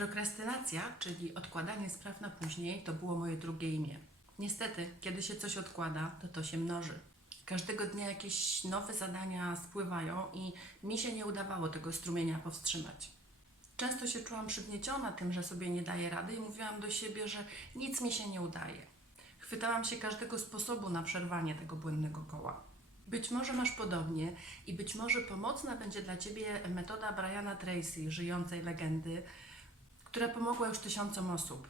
Prokrastynacja, czyli odkładanie spraw na później, to było moje drugie imię. Niestety, kiedy się coś odkłada, to się mnoży. Każdego dnia jakieś nowe zadania spływają i mi się nie udawało tego strumienia powstrzymać. Często się czułam przygnieciona tym, że sobie nie daję rady i mówiłam do siebie, że nic mi się nie udaje. Chwytałam się każdego sposobu na przerwanie tego błędnego koła. Być może masz podobnie i być może pomocna będzie dla Ciebie metoda Briana Tracy, żyjącej legendy, która pomogła już tysiącom osób.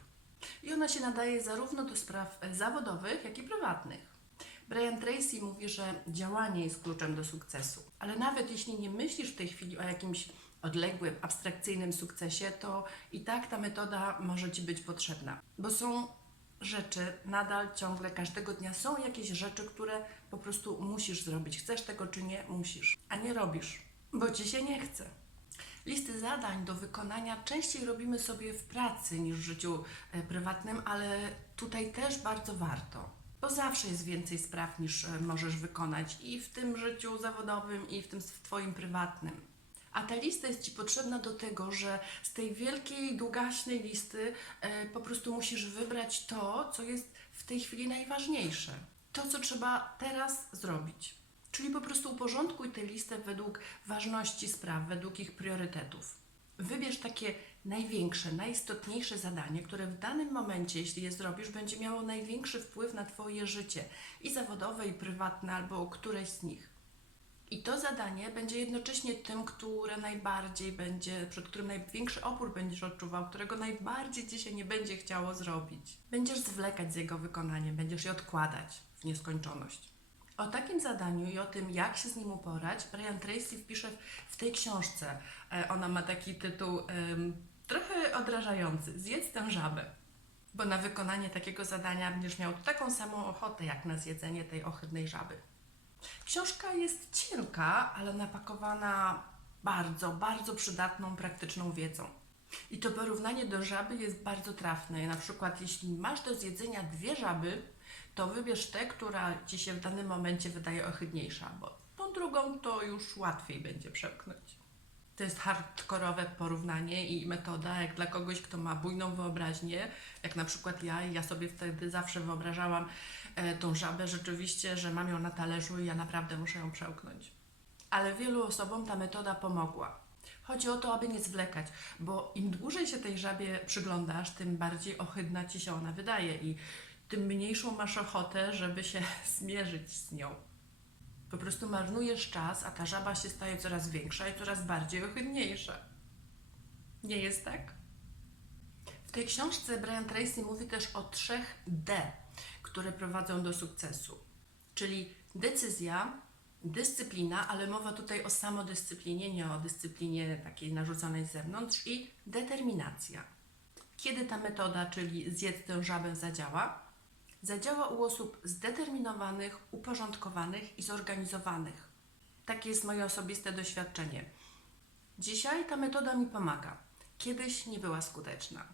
I ona się nadaje zarówno do spraw zawodowych, jak i prywatnych. Brian Tracy mówi, że działanie jest kluczem do sukcesu. Ale nawet jeśli nie myślisz w tej chwili o jakimś odległym, abstrakcyjnym sukcesie, to i tak ta metoda może Ci być potrzebna. Bo są rzeczy, nadal, ciągle, każdego dnia są jakieś rzeczy, które po prostu musisz zrobić. Chcesz tego czy nie, musisz. A nie robisz, bo Ci się nie chce. Listy zadań do wykonania częściej robimy sobie w pracy niż w życiu prywatnym, ale tutaj też bardzo warto, bo zawsze jest więcej spraw niż możesz wykonać i w tym życiu zawodowym, i w tym w Twoim prywatnym. A ta lista jest Ci potrzebna do tego, że z tej wielkiej, długaśnej listy po prostu musisz wybrać to, co jest w tej chwili najważniejsze. To, co trzeba teraz zrobić. Czyli po prostu uporządkuj tę listę według ważności spraw, według ich priorytetów. Wybierz takie największe, najistotniejsze zadanie, które w danym momencie, jeśli je zrobisz, będzie miało największy wpływ na Twoje życie i zawodowe, i prywatne, albo któreś z nich. I to zadanie będzie jednocześnie tym, które najbardziej będzie, przed którym największy opór będziesz odczuwał, którego najbardziej Ci się nie będzie chciało zrobić. Będziesz zwlekać z jego wykonaniem, będziesz je odkładać w nieskończoność. O takim zadaniu i o tym, jak się z nim uporać, Brian Tracy wpisze w tej książce. Ona ma taki tytuł trochę odrażający. Zjedz tę żabę. Bo na wykonanie takiego zadania będziesz miał taką samą ochotę, jak na zjedzenie tej ohydnej żaby. Książka jest cienka, ale napakowana bardzo, bardzo przydatną, praktyczną wiedzą. I to porównanie do żaby jest bardzo trafne. Na przykład, jeśli masz do zjedzenia 2 żaby, to wybierz tę, która Ci się w danym momencie wydaje ohydniejsza, bo tą drugą to już łatwiej będzie przełknąć. To jest hardkorowe porównanie i metoda, jak dla kogoś, kto ma bujną wyobraźnię, jak na przykład ja sobie wtedy zawsze wyobrażałam tą żabę rzeczywiście, że mam ją na talerzu i ja naprawdę muszę ją przełknąć. Ale wielu osobom ta metoda pomogła. Chodzi o to, aby nie zwlekać, bo im dłużej się tej żabie przyglądasz, tym bardziej ohydna Ci się ona wydaje i tym mniejszą masz ochotę, żeby się zmierzyć z nią. Po prostu marnujesz czas, a ta żaba się staje coraz większa i coraz bardziej ohydniejsza. Nie jest tak? W tej książce Brian Tracy mówi też o 3 D, które prowadzą do sukcesu. Czyli decyzja, dyscyplina, ale mowa tutaj o samodyscyplinie, nie o dyscyplinie takiej narzuconej z zewnątrz, i determinacja. Kiedy ta metoda, czyli zjedz tę żabę, zadziała? Zadziała u osób zdeterminowanych, uporządkowanych i zorganizowanych. Takie jest moje osobiste doświadczenie. Dzisiaj ta metoda mi pomaga. Kiedyś nie była skuteczna.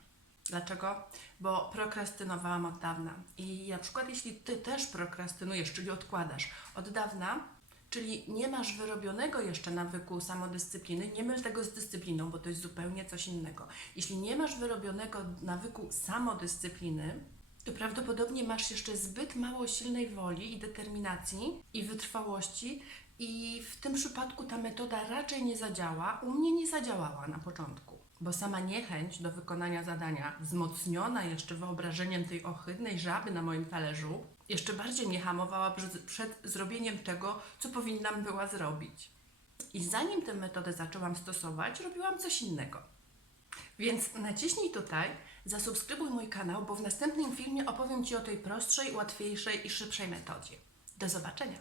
Dlaczego? Bo prokrastynowałam od dawna. I na przykład jeśli Ty też prokrastynujesz, czyli odkładasz od dawna, czyli nie masz wyrobionego jeszcze nawyku samodyscypliny, nie myl tego z dyscypliną, bo to jest zupełnie coś innego. Jeśli nie masz wyrobionego nawyku samodyscypliny, to prawdopodobnie masz jeszcze zbyt mało silnej woli i determinacji i wytrwałości i w tym przypadku ta metoda raczej nie zadziała. U mnie nie zadziałała na początku, bo sama niechęć do wykonania zadania, wzmocniona jeszcze wyobrażeniem tej ohydnej żaby na moim talerzu, jeszcze bardziej mnie hamowała przed zrobieniem tego, co powinnam była zrobić. I zanim tę metodę zaczęłam stosować, robiłam coś innego. Więc naciśnij tutaj, zasubskrybuj mój kanał, bo w następnym filmie opowiem Ci o tej prostszej, łatwiejszej i szybszej metodzie. Do zobaczenia!